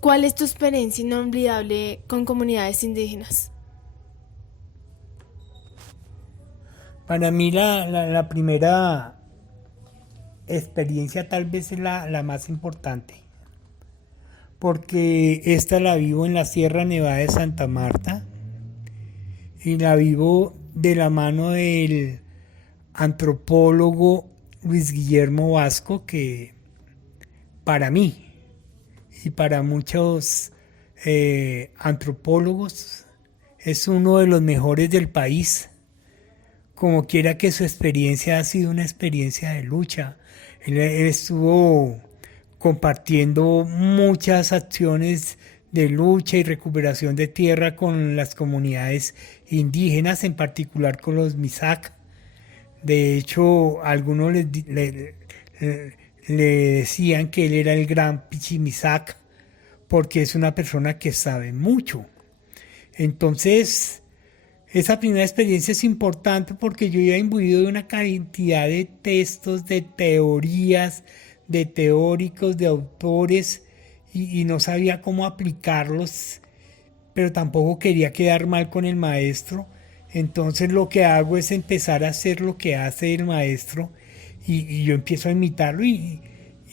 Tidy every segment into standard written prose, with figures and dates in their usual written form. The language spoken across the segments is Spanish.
¿Cuál es tu experiencia inolvidable con comunidades indígenas? Para mí la primera experiencia tal vez es la más importante, porque esta la vivo en la Sierra Nevada de Santa Marta y la vivo de la mano del antropólogo Luis Guillermo Vasco, que para mí y para muchos antropólogos es uno de los mejores del país. Como quiera que su experiencia ha sido una experiencia de lucha. Él estuvo compartiendo muchas acciones de lucha y recuperación de tierra con las comunidades indígenas, en particular con los Misak. De hecho, algunos le decían que él era el gran Pichimisak porque es una persona que sabe mucho. Entonces, esa primera experiencia es importante porque yo ya imbuido de una cantidad de textos, de teorías, de teóricos, de autores y no sabía cómo aplicarlos, pero tampoco quería quedar mal con el maestro. Entonces lo que hago es empezar a hacer lo que hace el maestro y yo empiezo a imitarlo y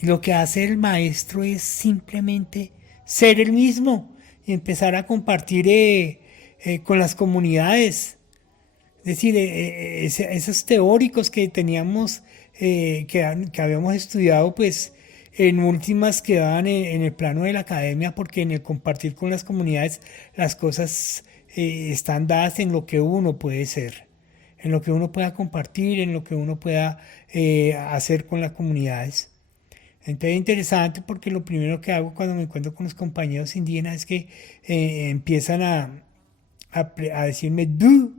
lo que hace el maestro es simplemente ser el mismo y empezar a compartir con las comunidades. Es decir, esos teóricos que teníamos, que habíamos estudiado, pues en últimas quedaban en el plano de la academia, porque en el compartir con las comunidades las cosas están dadas en lo que uno puede ser, en lo que uno pueda compartir, en lo que uno pueda hacer con las comunidades. Entonces es interesante porque lo primero que hago cuando me encuentro con los compañeros indígenas es que empiezan a decirme du,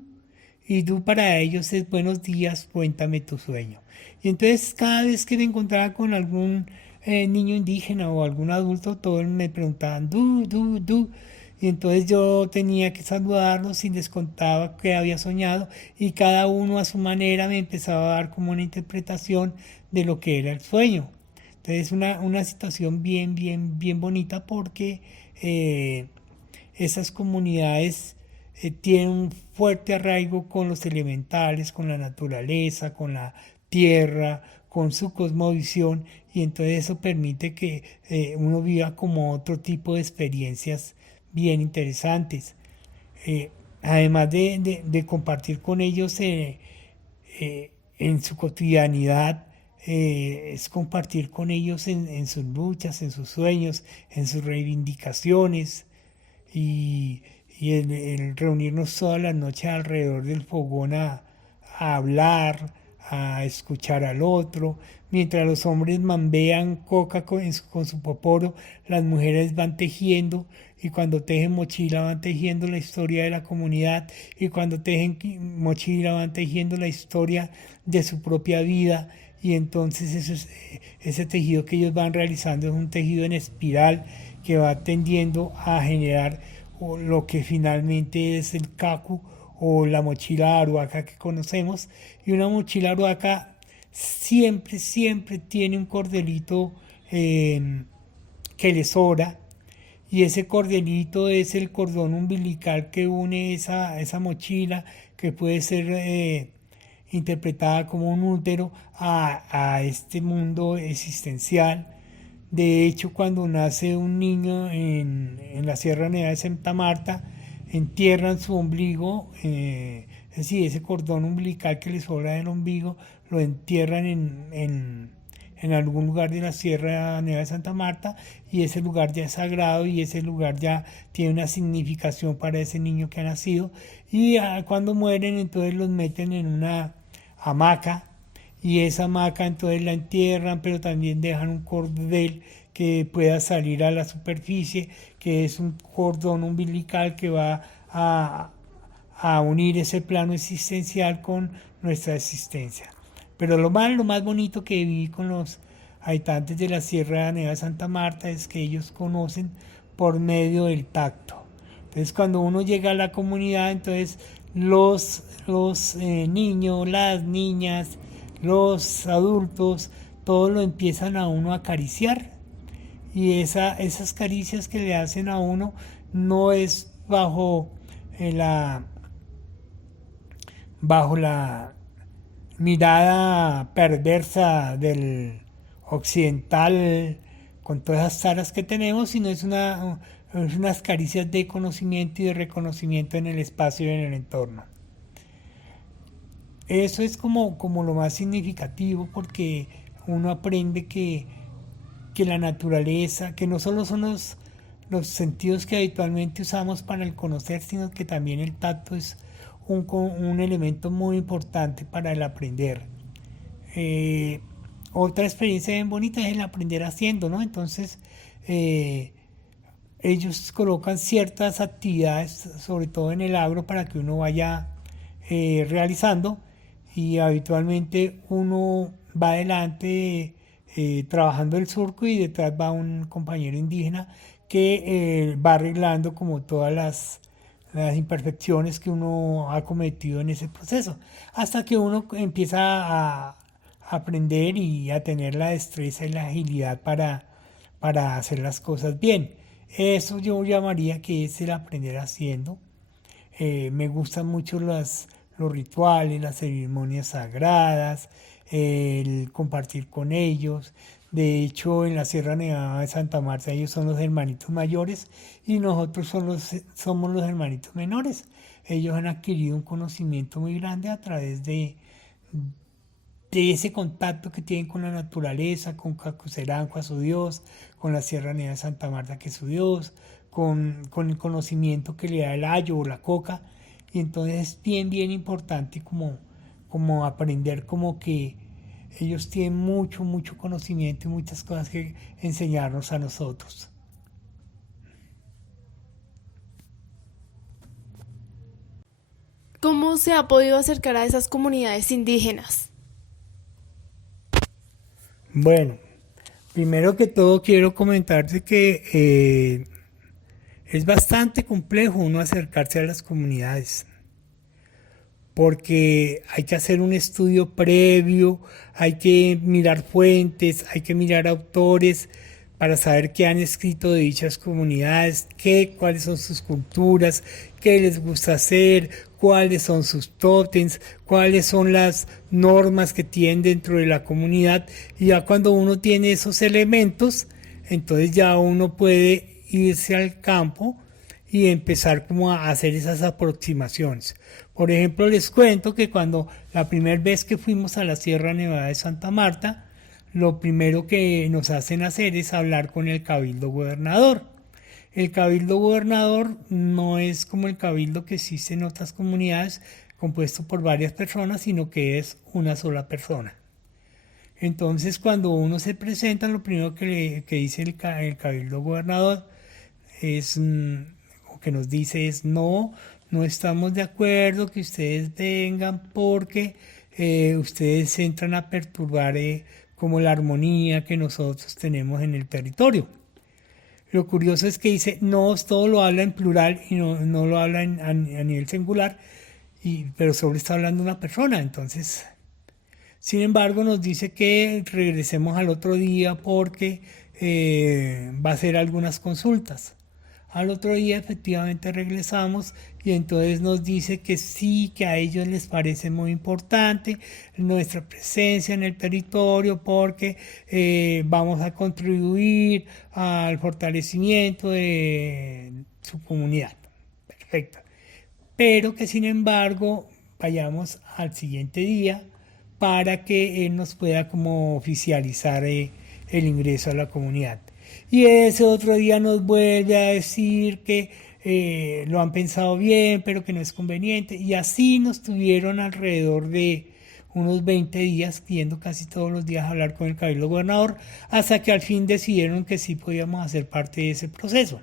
y du para ellos es buenos días, cuéntame tu sueño. Y entonces cada vez que me encontraba con algún niño indígena o algún adulto, todos me preguntaban du, du, du. Y entonces yo tenía que saludarlos y les contaba que había soñado y cada uno a su manera me empezaba a dar como una interpretación de lo que era el sueño. Entonces una situación bien, bien, bien bonita porque eh, esas comunidades tienen un fuerte arraigo con los elementales, con la naturaleza, con la tierra, con su cosmovisión y entonces eso permite que uno viva como otro tipo de experiencias bien interesantes. Además de compartir con ellos en su cotidianidad, es compartir con ellos en sus luchas, en sus sueños, en sus reivindicaciones y, y el reunirnos todas las noches alrededor del fogón a hablar, a escuchar al otro. Mientras los hombres mambean coca con su poporo, las mujeres van tejiendo y cuando tejen mochila van tejiendo la historia de la comunidad y cuando tejen mochila van tejiendo la historia de su propia vida y entonces ese tejido que ellos van realizando es un tejido en espiral que va tendiendo a generar lo que finalmente es el kaku o la mochila aruaca que conocemos. Y una mochila aruaca siempre, siempre tiene un cordelito que le sobra. Y ese cordelito es el cordón umbilical que une esa mochila, que puede ser interpretada como un útero a este mundo existencial. De hecho, cuando nace un niño en la Sierra Nevada de Santa Marta, entierran su ombligo, es decir, ese cordón umbilical que le sobra del ombligo, lo entierran en algún lugar de la Sierra Nevada de Santa Marta y ese lugar ya es sagrado y ese lugar ya tiene una significación para ese niño que ha nacido y cuando mueren entonces los meten en una hamaca y esa hamaca entonces la entierran, pero también dejan un cordel que pueda salir a la superficie, que es un cordón umbilical que va a unir ese plano existencial con nuestra existencia. Pero lo más bonito que viví con los habitantes de la Sierra Nevada de Santa Marta es que ellos conocen por medio del tacto. Entonces cuando uno llega a la comunidad, entonces los niños, las niñas, los adultos, todos lo empiezan a uno a acariciar y esas caricias que le hacen a uno no es bajo la mirada perversa del occidental con todas esas taras que tenemos, sino es unas caricias de conocimiento y de reconocimiento en el espacio y en el entorno. Eso es como lo más significativo, porque uno aprende que la naturaleza, que no solo son los sentidos que habitualmente usamos para el conocer, sino que también el tacto es un elemento muy importante para el aprender. Otra experiencia bien bonita es el aprender haciendo, ¿no? Entonces, ellos colocan ciertas actividades, sobre todo en el agro, para que uno vaya realizando, y habitualmente uno va adelante trabajando el surco y detrás va un compañero indígena que va arreglando como todas las imperfecciones que uno ha cometido en ese proceso, hasta que uno empieza a aprender y a tener la destreza y la agilidad para hacer las cosas bien. Eso yo llamaría que es el aprender haciendo. Me gustan mucho los rituales, las ceremonias sagradas, el compartir con ellos. De hecho, en la Sierra Nevada de Santa Marta ellos son los hermanitos mayores y nosotros somos los hermanitos menores. Ellos han adquirido un conocimiento muy grande a través de ese contacto que tienen con la naturaleza, con Cacuceranco, su Dios, con la Sierra Nevada de Santa Marta, que es su Dios, con el conocimiento que le da el ayo o la coca. Y entonces es bien, bien importante como aprender, como que ellos tienen mucho, mucho conocimiento y muchas cosas que enseñarnos a nosotros. ¿Cómo se ha podido acercar a esas comunidades indígenas? Bueno, primero que todo quiero comentarte que es bastante complejo uno acercarse a las comunidades, porque hay que hacer un estudio previo, hay que mirar fuentes, hay que mirar autores para saber qué han escrito de dichas comunidades, cuáles son sus culturas, qué les gusta hacer, cuáles son sus tótems, cuáles son las normas que tienen dentro de la comunidad. Y ya cuando uno tiene esos elementos, entonces ya uno puede irse al campo y empezar como a hacer esas aproximaciones. Por ejemplo, les cuento que cuando la primera vez que fuimos a la Sierra Nevada de Santa Marta, lo primero que nos hacen hacer es hablar con el cabildo gobernador. El cabildo gobernador no es como el cabildo que existe en otras comunidades, compuesto por varias personas, sino que es una sola persona. Entonces, cuando uno se presenta, lo primero que dice el cabildo gobernador es, o que nos dice es: no estamos de acuerdo que ustedes vengan, porque ustedes entran a perturbar como la armonía que nosotros tenemos en el territorio. Lo curioso es que dice no, todo lo habla en plural y no lo habla a nivel singular, pero solo está hablando una persona. Entonces, sin embargo, nos dice que regresemos al otro día porque va a hacer algunas consultas. Al otro día efectivamente regresamos y entonces nos dice que sí, que a ellos les parece muy importante nuestra presencia en el territorio, porque vamos a contribuir al fortalecimiento de su comunidad. Perfecto. Pero que sin embargo vayamos al siguiente día para que él nos pueda como oficializar el ingreso a la comunidad. Y ese otro día nos vuelve a decir que lo han pensado bien, pero que no es conveniente. Y así nos tuvieron alrededor de unos 20 días, yendo casi todos los días a hablar con el cabildo gobernador, hasta que al fin decidieron que sí podíamos hacer parte de ese proceso.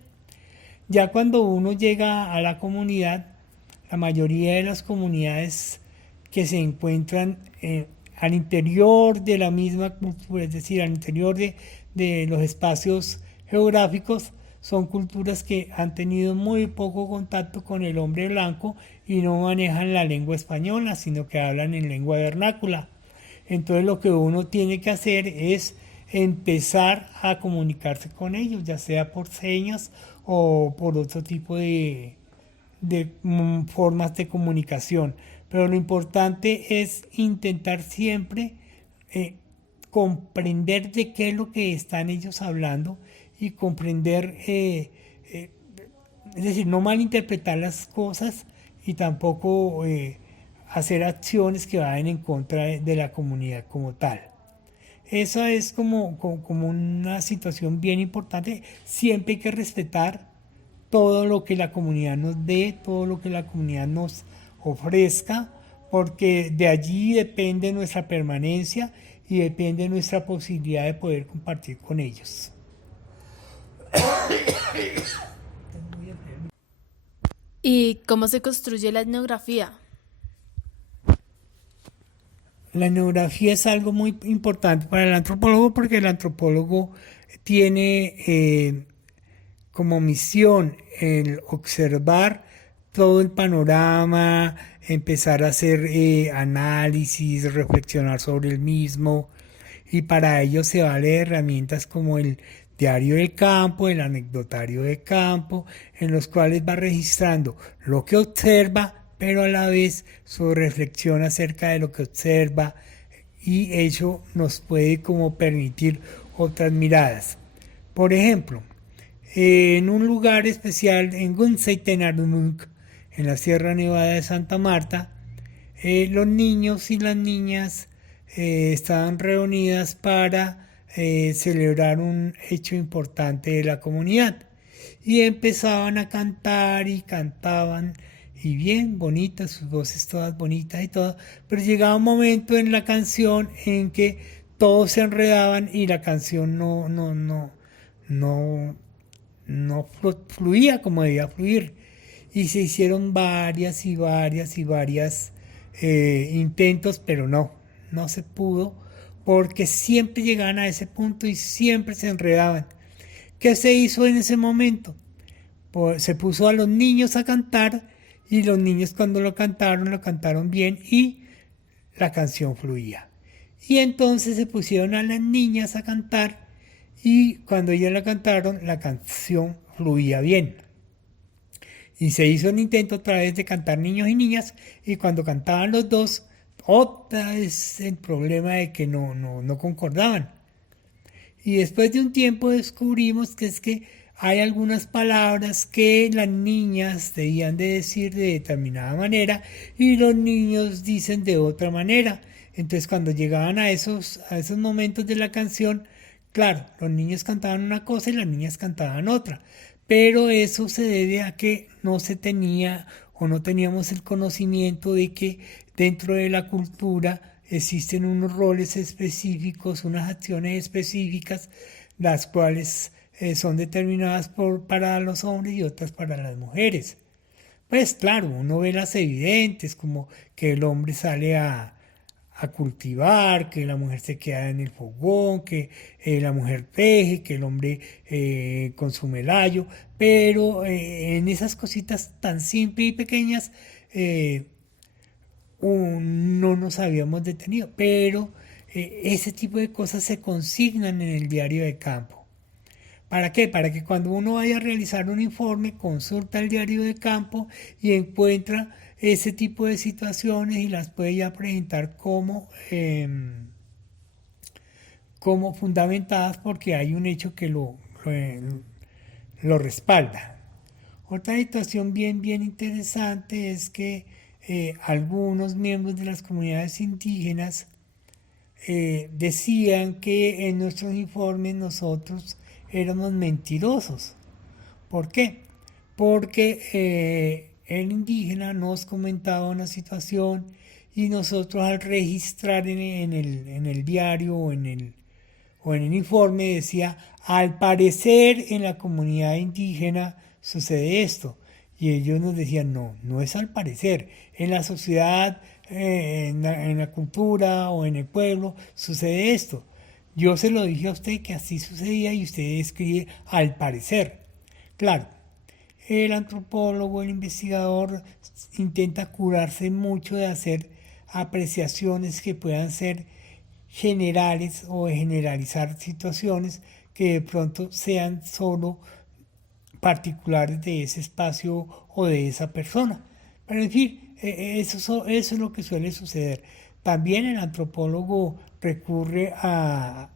Ya cuando uno llega a la comunidad, la mayoría de las comunidades que se encuentran al interior de la misma cultura, es decir, al interior de los espacios geográficos, son culturas que han tenido muy poco contacto con el hombre blanco y no manejan la lengua española, sino que hablan en lengua vernácula. Entonces lo que uno tiene que hacer es empezar a comunicarse con ellos, ya sea por señas o por otro tipo de formas de comunicación. Pero lo importante es intentar siempre eh, comprender de qué es lo que están ellos hablando y comprender, es decir, no malinterpretar las cosas y tampoco hacer acciones que vayan en contra de la comunidad como tal. Esa es como una situación bien importante. Siempre hay que respetar todo lo que la comunidad nos dé, todo lo que la comunidad nos ofrezca, porque de allí depende nuestra permanencia y depende nuestra posibilidad de poder compartir con ellos. ¿Y cómo se construye la etnografía? La etnografía es algo muy importante para el antropólogo porque el antropólogo tiene como misión el observar todo el panorama, empezar a hacer análisis, reflexionar sobre el mismo, y para ello se vale de herramientas como el diario de campo, el anecdotario de campo, en los cuales va registrando lo que observa, pero a la vez su reflexión acerca de lo que observa, y eso nos puede como permitir otras miradas. Por ejemplo, en un lugar especial en Gunseitenarunuk, en la Sierra Nevada de Santa Marta, los niños y las niñas estaban reunidas para celebrar un hecho importante de la comunidad y empezaban a cantar y cantaban y bien bonitas, sus voces todas bonitas y todo, pero llegaba un momento en la canción en que todos se enredaban y la canción no, no fluía como debía fluir. Y se hicieron varias y varias y varias intentos, pero no se pudo, porque siempre llegaban a ese punto y siempre se enredaban. ¿Qué se hizo en ese momento? Pues se puso a los niños a cantar y los niños cuando lo cantaron bien y la canción fluía. Y entonces se pusieron a las niñas a cantar y cuando ellas la cantaron, la canción fluía bien. Y se hizo un intento otra vez de cantar niños y niñas, y cuando cantaban los dos, otra vez el problema de que no concordaban. Y después de un tiempo descubrimos que es que hay algunas palabras que las niñas debían de decir de determinada manera y los niños dicen de otra manera. Entonces cuando llegaban a esos momentos de la canción, claro, los niños cantaban una cosa y las niñas cantaban otra. Pero eso se debe a que no se tenía o no teníamos el conocimiento de que dentro de la cultura existen unos roles específicos, unas acciones específicas, las cuales son determinadas para los hombres y otras para las mujeres. Pues claro, uno ve las evidentes, como que el hombre sale a cultivar, que la mujer se queda en el fogón, que la mujer teje, que el hombre consume el ayo, pero en esas cositas tan simples y pequeñas no nos habíamos detenido, pero ese tipo de cosas se consignan en el diario de campo. ¿Para qué? Para que cuando uno vaya a realizar un informe, consulta el diario de campo y encuentra ese tipo de situaciones y las puede ya presentar como fundamentadas porque hay un hecho que lo respalda. Otra situación bien interesante es que algunos miembros de las comunidades indígenas decían que en nuestros informes nosotros éramos mentirosos. ¿Por qué? Porque el indígena nos comentaba una situación y nosotros al registrar en el diario o en el informe decía, al parecer en la comunidad indígena sucede esto. Y ellos nos decían, no es al parecer. En la sociedad, en la cultura o en el pueblo sucede esto. Yo se lo dije a usted que así sucedía y usted escribe al parecer. Claro, el antropólogo, el investigador intenta curarse mucho de hacer apreciaciones que puedan ser generales o de generalizar situaciones que de pronto sean solo particulares de ese espacio o de esa persona. Pero en fin, eso es lo que suele suceder. También el antropólogo recurre a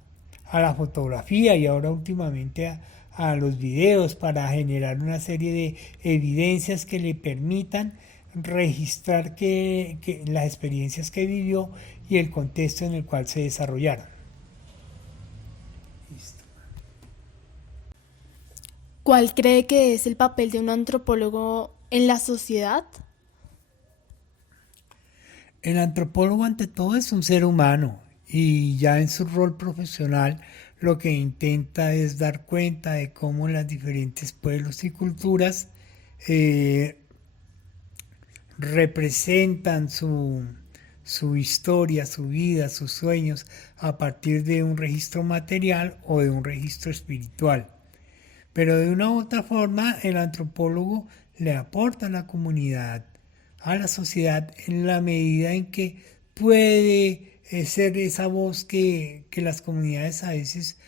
la fotografía y ahora últimamente a los videos para generar una serie de evidencias que le permitan registrar que las experiencias que vivió y el contexto en el cual se desarrollaron. Listo. ¿Cuál cree que es el papel de un antropólogo en la sociedad? El antropólogo ante todo es un ser humano y ya en su rol profesional lo que intenta es dar cuenta de cómo las diferentes pueblos y culturas eh, representan su historia, su vida, sus sueños a partir de un registro material o de un registro espiritual. Pero de una u otra forma el antropólogo le aporta a la comunidad, a la sociedad, en la medida en que puede ser esa voz que las comunidades a veces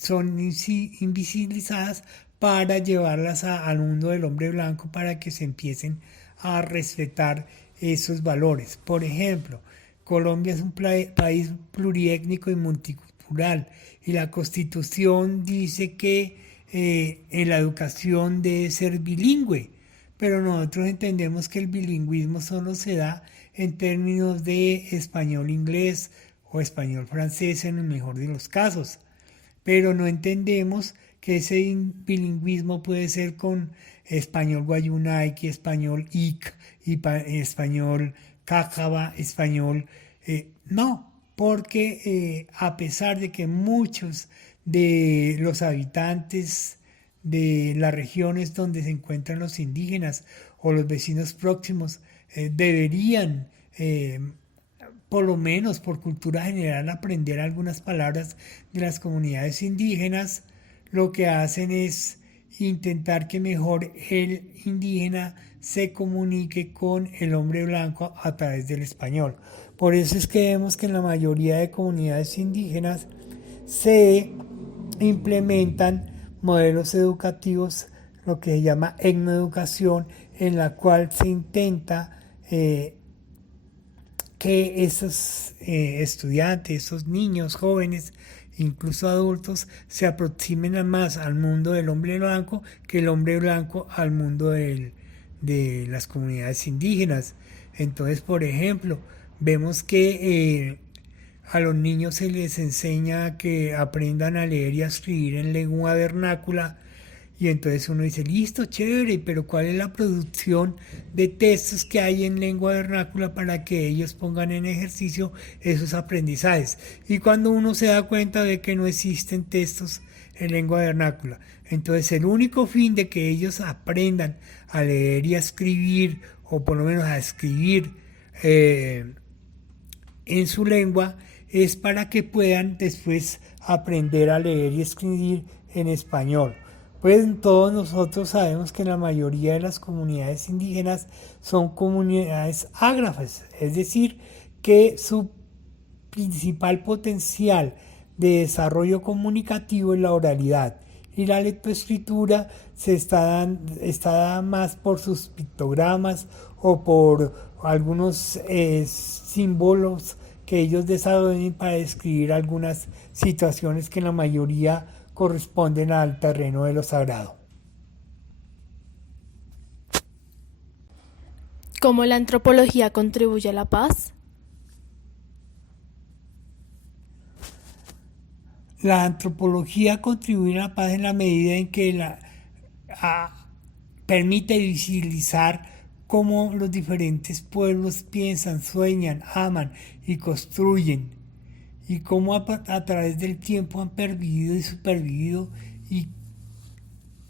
son invisibilizadas para llevarlas al mundo del hombre blanco para que se empiecen a respetar esos valores. Por ejemplo, Colombia es un país pluriétnico y multicultural y la Constitución dice que en la educación debe ser bilingüe, pero nosotros entendemos que el bilingüismo solo se da en términos de español-inglés o español-francés en el mejor de los casos, pero no entendemos que ese bilingüismo puede ser con español guayunaiqui, español ic, y español cájaba, español... no, porque a pesar de que muchos de los habitantes de las regiones donde se encuentran los indígenas o los vecinos próximos deberían por lo menos por cultura general aprender algunas palabras de las comunidades indígenas, lo que hacen es intentar que mejor el indígena se comunique con el hombre blanco a través del español. Por eso es que vemos que en la mayoría de comunidades indígenas se implementan modelos educativos, lo que se llama etnoeducación, en la cual se intenta que esos estudiantes, esos niños, jóvenes, incluso adultos, se aproximen más al mundo del hombre blanco que el hombre blanco al mundo de las comunidades indígenas. Entonces, por ejemplo, vemos que a los niños se les enseña que aprendan a leer y a escribir en lengua vernácula. Y entonces uno dice, listo, chévere, pero ¿cuál es la producción de textos que hay en lengua vernácula para que ellos pongan en ejercicio esos aprendizajes? Y cuando uno se da cuenta de que no existen textos en lengua vernácula, entonces el único fin de que ellos aprendan a leer y a escribir, o por lo menos a escribir en su lengua, es para que puedan después aprender a leer y escribir en español. Pues todos nosotros sabemos que la mayoría de las comunidades indígenas son comunidades ágrafas, es decir, que su principal potencial de desarrollo comunicativo es la oralidad y la lectoescritura está dada más por sus pictogramas o por algunos símbolos que ellos desarrollen para describir algunas situaciones que en la mayoría corresponden al terreno de lo sagrado. ¿Cómo la antropología contribuye a la paz? La antropología contribuye a la paz en la medida en que permite visibilizar cómo los diferentes pueblos piensan, sueñan, aman y construyen, y cómo a través del tiempo han pervivido y supervivido, y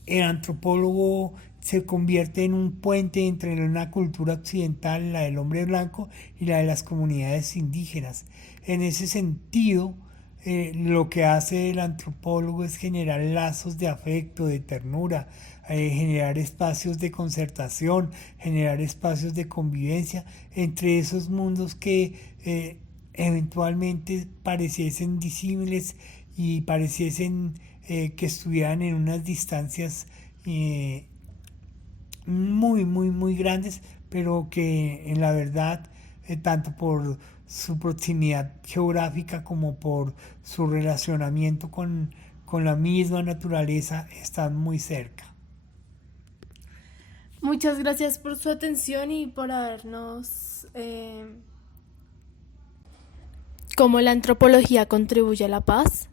el antropólogo se convierte en un puente entre una cultura occidental, la del hombre blanco, y la de las comunidades indígenas. En ese sentido, lo que hace el antropólogo es generar lazos de afecto, de ternura, generar espacios de concertación, generar espacios de convivencia entre esos mundos que eventualmente pareciesen disímiles y pareciesen que estuvieran en unas distancias muy grandes, pero que en la verdad, tanto por su proximidad geográfica como por su relacionamiento con la misma naturaleza, están muy cerca. Muchas gracias por su atención y por habernos... ¿Cómo la antropología contribuye a la paz?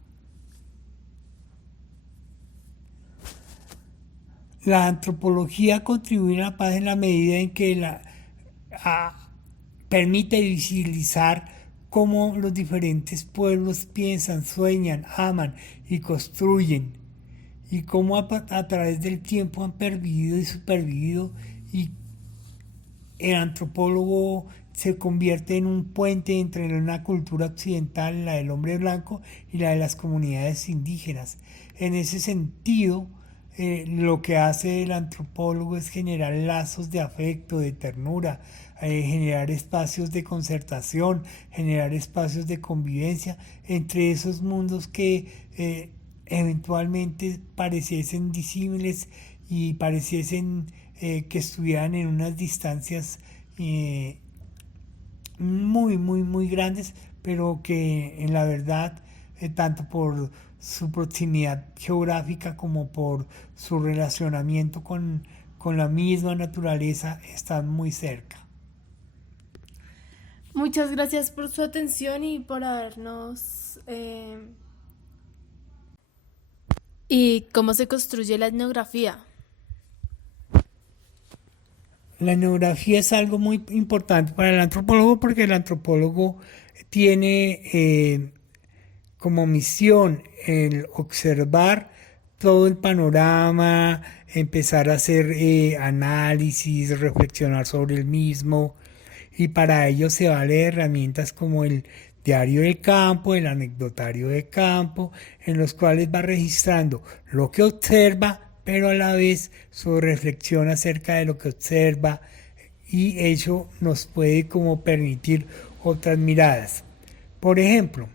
La antropología contribuye a la paz en la medida en que permite visibilizar cómo los diferentes pueblos piensan, sueñan, aman y construyen, y cómo a través del tiempo han pervivido y supervivido, y el antropólogo se convierte en un puente entre una cultura occidental, la del hombre blanco, y la de las comunidades indígenas. En ese sentido, lo que hace el antropólogo es generar lazos de afecto, de ternura, generar espacios de concertación, generar espacios de convivencia entre esos mundos que eventualmente pareciesen disímiles y pareciesen que estuvieran en unas distancias muy grandes, pero que en la verdad, tanto por su proximidad geográfica como por su relacionamiento con la misma naturaleza, están muy cerca. Muchas gracias por su atención y por habernos... ¿Y cómo se construye la etnografía? La etnografía es algo muy importante para el antropólogo porque el antropólogo tiene como misión el observar todo el panorama, empezar a hacer análisis, reflexionar sobre el mismo, y para ello se vale de herramientas como el diario del campo, el anecdotario de campo, en los cuales va registrando lo que observa, pero a la vez su reflexión acerca de lo que observa, y eso nos puede como permitir otras miradas. Por ejemplo,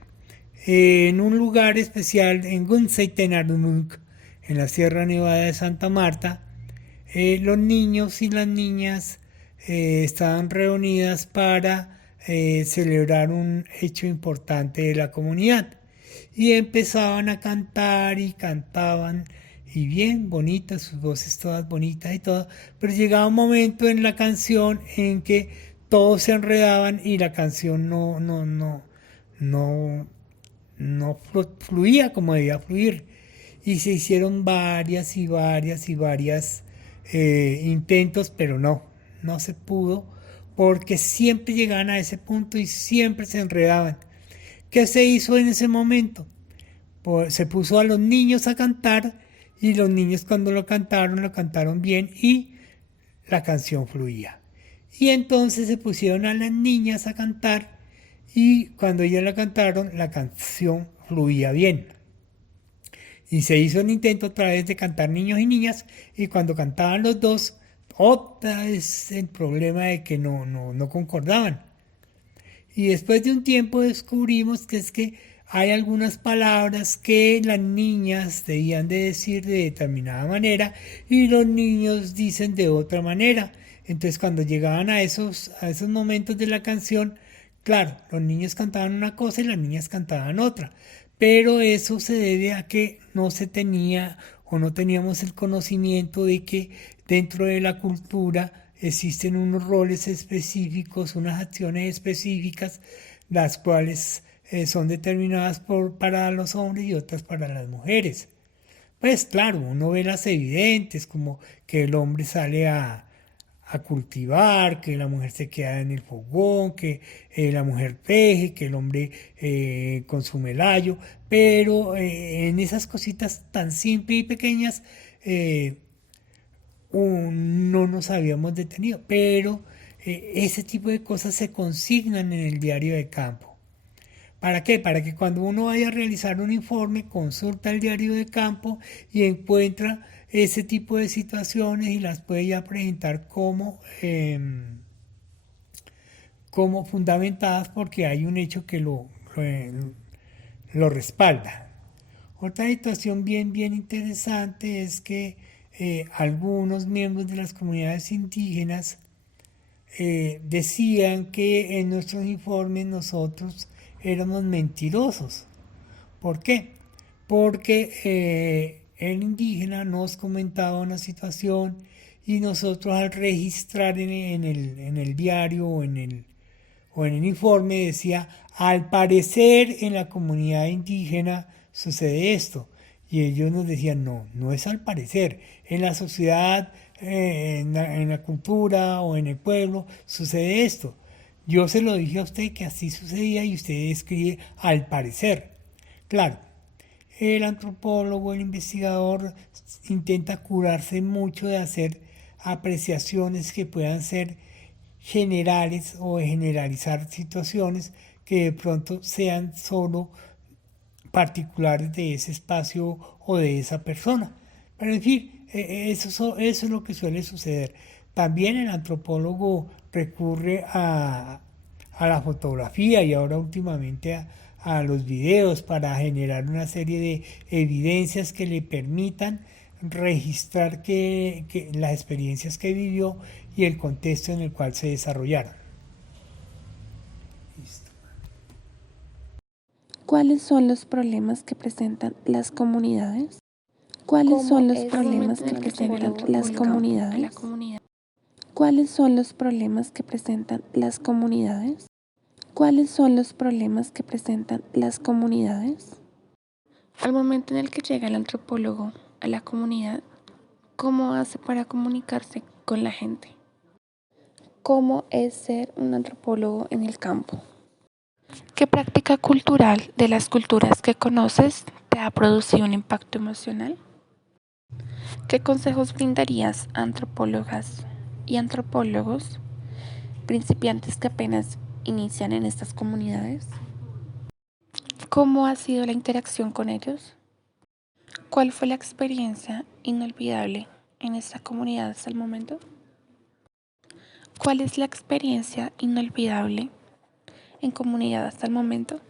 en un lugar especial en Gunzeitenarumunk, en la Sierra Nevada de Santa Marta, los niños y las niñas estaban reunidas para celebrar un hecho importante de la comunidad, y empezaban a cantar y cantaban, y bien bonitas, sus voces todas bonitas y todo, pero llegaba un momento en la canción en que todos se enredaban y la canción no, no fluía como debía fluir, y se hicieron varias intentos, pero no se pudo, porque siempre llegaban a ese punto y siempre se enredaban. ¿Qué se hizo en ese momento? Pues se puso a los niños a cantar, y los niños cuando lo cantaron bien y la canción fluía. Y entonces se pusieron a las niñas a cantar, y cuando ellas la cantaron, la canción fluía bien. Y se hizo un intento otra vez de cantar niños y niñas, y cuando cantaban los dos, otra vez el problema de que no concordaban. Y después de un tiempo descubrimos que es que hay algunas palabras que las niñas debían de decir de determinada manera y los niños dicen de otra manera. Entonces cuando llegaban a esos momentos de la canción, claro, los niños cantaban una cosa y las niñas cantaban otra. Pero eso se debe a que no se tenía o no teníamos el conocimiento de que dentro de la cultura existen unos roles específicos, unas acciones específicas, las cuales son determinadas para los hombres y otras para las mujeres. Pues claro, uno ve las evidentes, como que el hombre sale a cultivar, que la mujer se queda en el fogón, que la mujer teje, que el hombre consume el ayo, pero en esas cositas tan simples y pequeñas no nos habíamos detenido, pero ese tipo de cosas se consignan en el diario de campo. ¿Para qué? Para que cuando uno vaya a realizar un informe, consulta el diario de campo y encuentra ese tipo de situaciones y las puede ya presentar como fundamentadas porque hay un hecho que lo respalda. Otra situación bien interesante es que algunos miembros de las comunidades indígenas decían que en nuestros informes nosotros éramos mentirosos. ¿Por qué? Porque el indígena nos comentaba una situación y nosotros al registrar en el diario o en el informe decía, al parecer en la comunidad indígena sucede esto. Y ellos nos decían, no, no es al parecer. En la sociedad, en la cultura o en el pueblo sucede esto. Yo se lo dije a usted que así sucedía y usted escribe al parecer. Claro, el antropólogo, el investigador intenta curarse mucho de hacer apreciaciones que puedan ser generales o de generalizar situaciones que de pronto sean solo particulares de ese espacio o de esa persona. Pero en fin, eso es lo que suele suceder. También el antropólogo recurre a la fotografía y ahora últimamente a los videos para generar una serie de evidencias que le permitan registrar que las experiencias que vivió y el contexto en el cual se desarrollaron. Listo. ¿Cuáles son los problemas que presentan las comunidades? ¿Cuáles son los problemas que presentan las comunidades? ¿Cuáles son los problemas que presentan las comunidades? ¿Cuáles son los problemas que presentan las comunidades? Al momento en el que llega el antropólogo a la comunidad, ¿cómo hace para comunicarse con la gente? ¿Cómo es ser un antropólogo en el campo? ¿Qué práctica cultural de las culturas que conoces te ha producido un impacto emocional? ¿Qué consejos brindarías a antropólogas y antropólogos principiantes que apenas inician en estas comunidades? ¿Cómo ha sido la interacción con ellos? ¿Cuál fue la experiencia inolvidable en esta comunidad hasta el momento? ¿Cuál es la experiencia inolvidable en comunidad hasta el momento?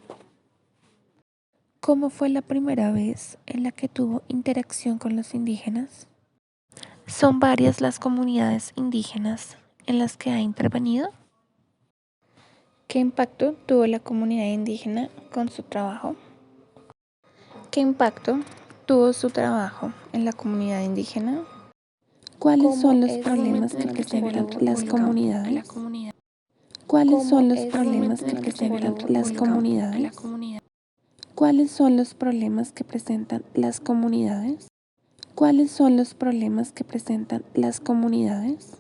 ¿Cómo fue la primera vez en la que tuvo interacción con los indígenas? ¿Son varias las comunidades indígenas en las que ha intervenido? ¿Qué impacto tuvo la comunidad indígena con su trabajo? ¿Qué impacto tuvo su trabajo en la comunidad indígena? ¿Cuáles son los problemas que presentan las comunidades? ¿Cuáles son los problemas que presentan las comunidades? ¿Cuáles son los problemas que presentan las comunidades? ¿Cuáles son los problemas que presentan las comunidades?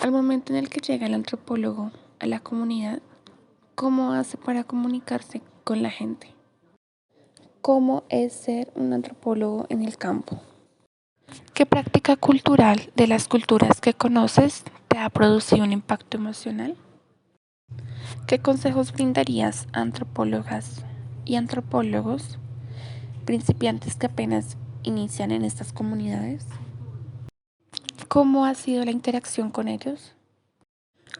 Al momento en el que llega el antropólogo a la comunidad, ¿cómo hace para comunicarse con la gente? ¿Cómo es ser un antropólogo en el campo? ¿Qué práctica cultural de las culturas que conoces te ha producido un impacto emocional? ¿Qué consejos brindarías a antropólogas y antropólogos principiantes que apenas inician en estas comunidades? ¿Cómo ha sido la interacción con ellos?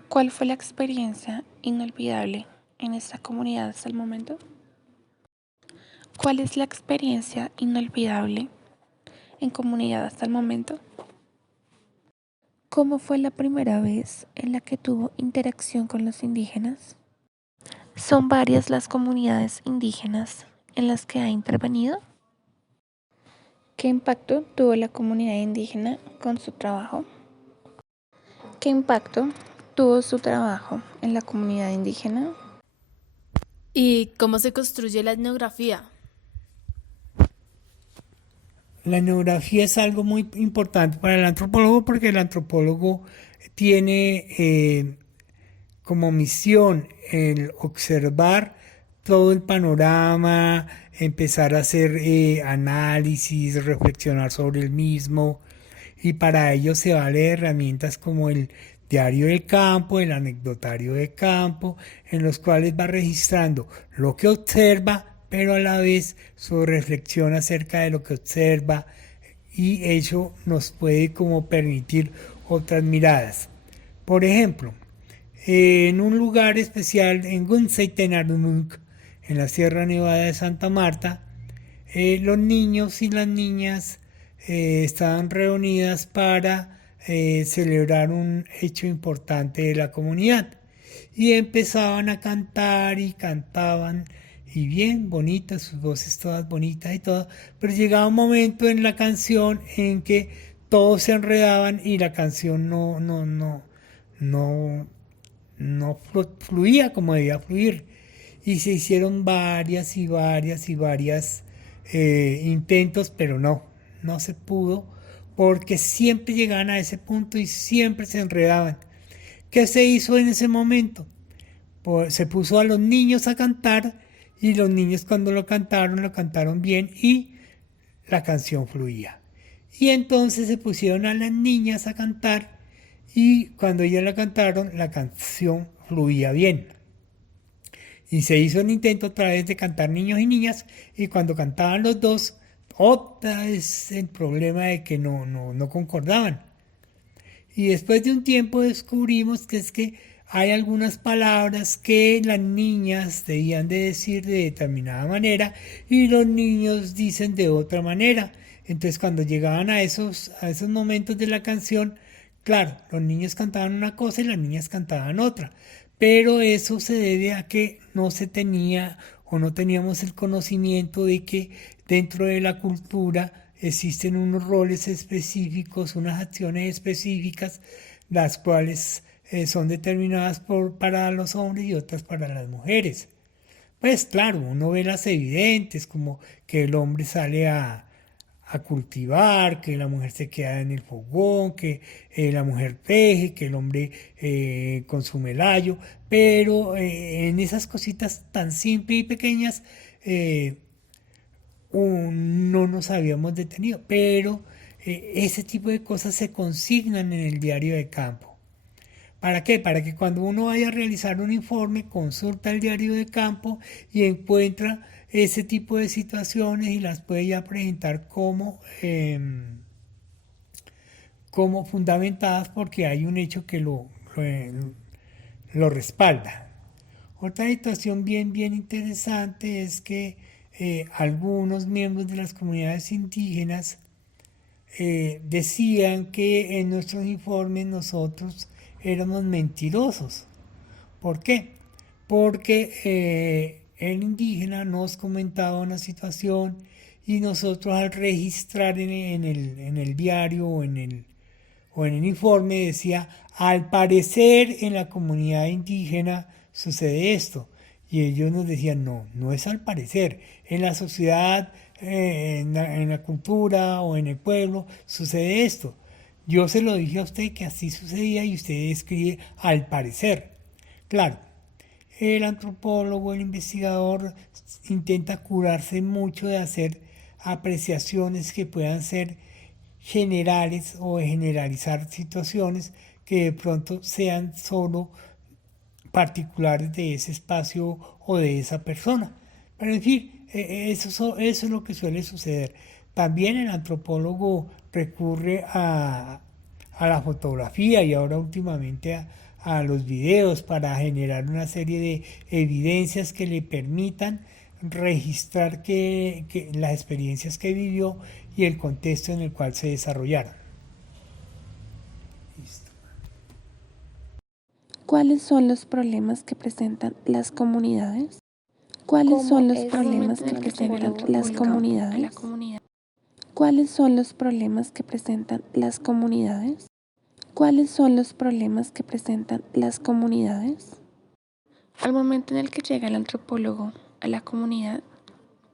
¿Cuál fue la experiencia inolvidable en esta comunidad hasta el momento? ¿Cuál es la experiencia inolvidable en comunidad hasta el momento? ¿Cómo fue la primera vez en la que tuvo interacción con los indígenas? ¿Son varias las comunidades indígenas en las que ha intervenido? ¿Qué impacto tuvo la comunidad indígena con su trabajo? ¿Qué impacto tuvo su trabajo en la comunidad indígena? ¿Y cómo se construye la etnografía? La etnografía es algo muy importante para el antropólogo porque el antropólogo tiene como misión el observar todo el panorama, empezar a hacer análisis, reflexionar sobre el mismo, y para ello se vale de herramientas como el diario de campo, el anecdotario de campo, en los cuales va registrando lo que observa, pero a la vez su reflexión acerca de lo que observa, y eso nos puede como permitir otras miradas. Por ejemplo, en un lugar especial en Gunzeiternarumuk, en la Sierra Nevada de Santa Marta, los niños y las niñas estaban reunidas para celebrar un hecho importante de la comunidad y empezaban a cantar y cantaban y bien bonitas, sus voces todas bonitas y todo, pero llegaba un momento en la canción en que todos se enredaban y la canción no, no fluía como debía fluir. Y se hicieron varias intentos, pero no se pudo, porque siempre llegaban a ese punto y siempre se enredaban. ¿Qué se hizo en ese momento? Pues se puso a los niños a cantar y los niños cuando lo cantaron bien y la canción fluía. Y entonces se pusieron a las niñas a cantar y cuando ellas la cantaron, la canción fluía bien. Y se hizo un intento otra vez de cantar niños y niñas y cuando cantaban los dos, otra vez el problema de que no concordaban. Y después de un tiempo descubrimos que es que hay algunas palabras que las niñas debían de decir de determinada manera y los niños dicen de otra manera. Entonces cuando llegaban a esos momentos de la canción, claro, los niños cantaban una cosa y las niñas cantaban otra. Pero eso se debe a que no se tenía o no teníamos el conocimiento de que dentro de la cultura existen unos roles específicos, unas acciones específicas, las cuales son determinadas para los hombres y otras para las mujeres. Pues claro, uno ve las evidentes, como que el hombre sale a cultivar, que la mujer se queda en el fogón, que la mujer teje, que el hombre consume el ayo, pero en esas cositas tan simples y pequeñas no nos habíamos detenido, pero ese tipo de cosas se consignan en el diario de campo. ¿Para qué? Para que cuando uno vaya a realizar un informe, consulta el diario de campo y encuentra ese tipo de situaciones y las puede ya presentar como fundamentadas porque hay un hecho que lo respalda. Otra situación bien interesante es que algunos miembros de las comunidades indígenas decían que en nuestros informes nosotros éramos mentirosos. ¿Por qué? Porque el indígena nos comentaba una situación y nosotros al registrar en el diario o en el informe decía, al parecer en la comunidad indígena sucede esto. Y ellos nos decían, no es al parecer. En la sociedad, en la cultura o en el pueblo sucede esto. Yo se lo dije a usted que así sucedía y usted escribe al parecer. Claro, el antropólogo, el investigador intenta curarse mucho de hacer apreciaciones que puedan ser generales o generalizar situaciones que de pronto sean solo particulares de ese espacio o de esa persona. Pero en fin, eso es lo que suele suceder. También el antropólogo recurre a la fotografía y ahora últimamente a los videos para generar una serie de evidencias que le permitan registrar que las experiencias que vivió y el contexto en el cual se desarrollaron. Listo. ¿Cuáles son los problemas que presentan las comunidades? ¿Cuáles son los problemas que presentan las comunidades? ¿Cuáles son los problemas que presentan las comunidades? ¿Cuáles son los problemas que presentan las comunidades? Al momento en el que llega el antropólogo a la comunidad,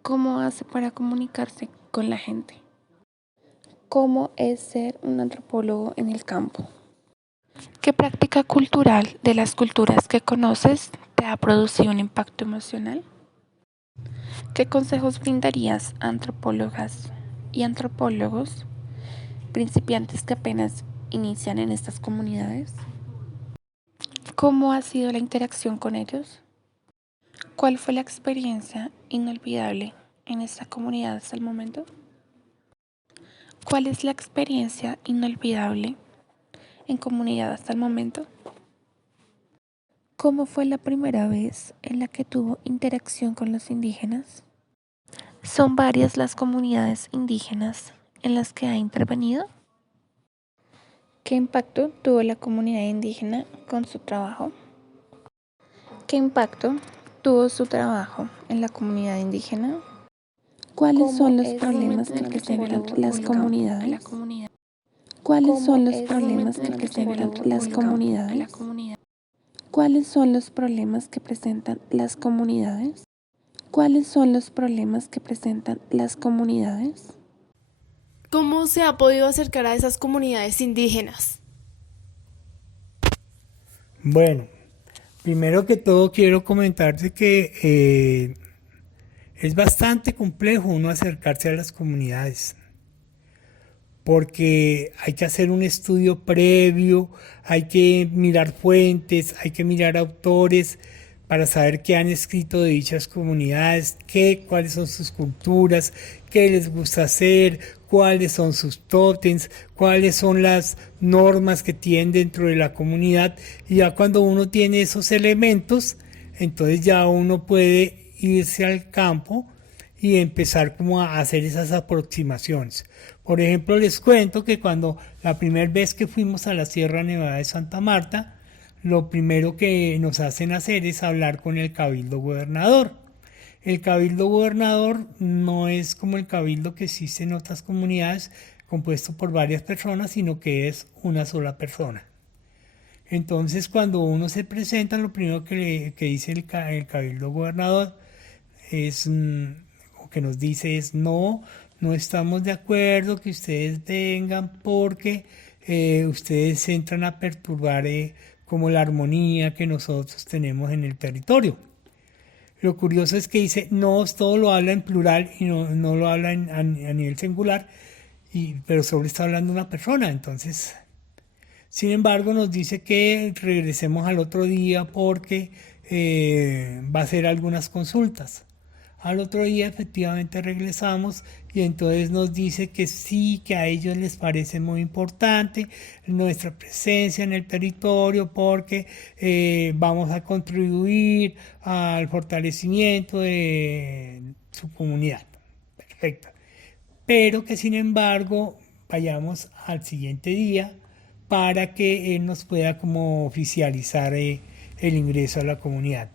¿cómo hace para comunicarse con la gente? ¿Cómo es ser un antropólogo en el campo? ¿Qué práctica cultural de las culturas que conoces te ha producido un impacto emocional? ¿Qué consejos brindarías a antropólogas y antropólogos principiantes que apenas inician en estas comunidades? ¿Cómo ha sido la interacción con ellos? ¿Cuál fue la experiencia inolvidable en esta comunidad hasta el momento? ¿Cuál es la experiencia inolvidable en comunidad hasta el momento? ¿Cómo fue la primera vez en la que tuvo interacción con los indígenas? ¿Son varias las comunidades indígenas en las que ha intervenido? ¿Qué impacto tuvo la comunidad indígena con su trabajo? ¿Qué impacto tuvo su trabajo en la comunidad indígena? ¿Cuáles son los ¿Cómo es problemas que un presentan antropólogo las ubicado comunidades? en la comunidad? ¿Cuáles son los ¿Cómo es problemas que un presentan antropólogo las ubicado en la comunidades? comunidad? ¿Cuáles son los problemas que presentan las comunidades? ¿Cuáles son los problemas que presentan las comunidades? ¿Cómo se ha podido acercar a esas comunidades indígenas? Bueno, primero que todo quiero comentarte que es bastante complejo uno acercarse a las comunidades, porque hay que hacer un estudio previo, hay que mirar fuentes, hay que mirar autores para saber qué han escrito de dichas comunidades, cuáles son sus culturas, qué les gusta hacer, cuáles son sus tótems, cuáles son las normas que tienen dentro de la comunidad. Y ya cuando uno tiene esos elementos, entonces ya uno puede irse al campo y empezar como a hacer esas aproximaciones. Por ejemplo, les cuento que cuando la primera vez que fuimos a la Sierra Nevada de Santa Marta, lo primero que nos hacen hacer es hablar con el cabildo gobernador. El cabildo gobernador no es como el cabildo que existe en otras comunidades, compuesto por varias personas, sino que es una sola persona. Entonces, cuando uno se presenta, lo primero que dice el cabildo gobernador es, o que nos dice es, no estamos de acuerdo que ustedes vengan porque ustedes entran a perturbar como la armonía que nosotros tenemos en el territorio. Lo curioso es que dice, no, todo lo habla en plural y no lo habla a nivel singular, pero solo está hablando una persona. Entonces, sin embargo, nos dice que regresemos al otro día porque va a hacer algunas consultas. Al otro día efectivamente regresamos y entonces nos dice que sí, que a ellos les parece muy importante nuestra presencia en el territorio porque vamos a contribuir al fortalecimiento de su comunidad. Perfecto. Pero que sin embargo vayamos al siguiente día para que él nos pueda como oficializar el ingreso a la comunidad.